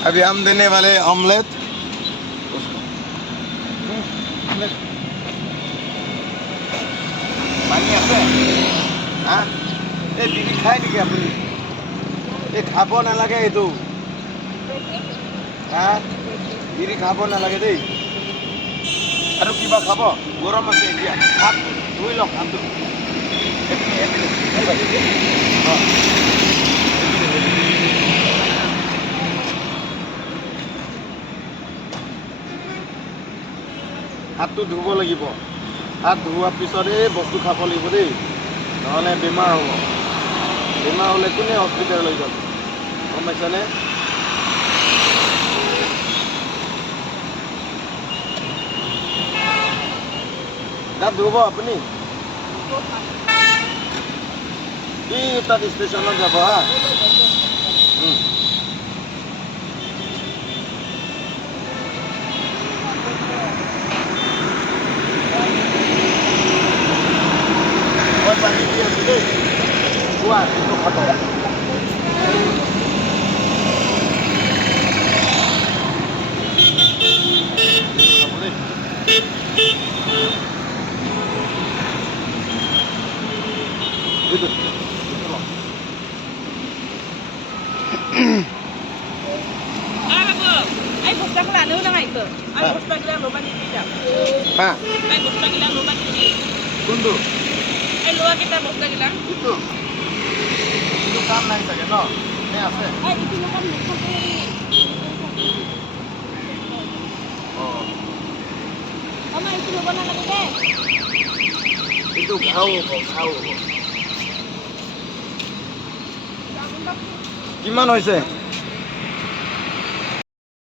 अभी हम देने वाले ऑमलेट पानी আছে হা এই বিড়ি খায় নেকি আপুনি এই খাব নালাগে এইটো হা বিড়ি খাব নালাগে দেই আৰু কিবা খাব গৰম আছে এতিয়া হাত ধুই লওক হাতটো হাতটো ধুব লাগিব হাত ধোৱাৰ পিছত এই বস্তু খাব লাগিব দেই নহ'লে বেমাৰ হ'ব বেমাৰ হ'লে কোনে হস্পিটেল লৈ যাব গম পাইছানে দাঁত ধুব আপুনি কি তাত ষ্টেচনত যাব হা মই পানী দি আছোঁ দেই কোৱা এইটো খাব Ay, basta ko lang. Ano na nga ito? Ay, basta ko lang. Lupa nito. হা Ay, basta ko lang. Lupa nito. কোনটো Ay, lupa kita. Basta ko lang. এইটো এইটো কাম নাই চাগে ন নে আছে Ay, ito naman. Basta ko lang. অঁ Mama, ito lupa na lang ito. এইটো ঘাও হ'ব ঘাও হ'ব কিমান হৈছে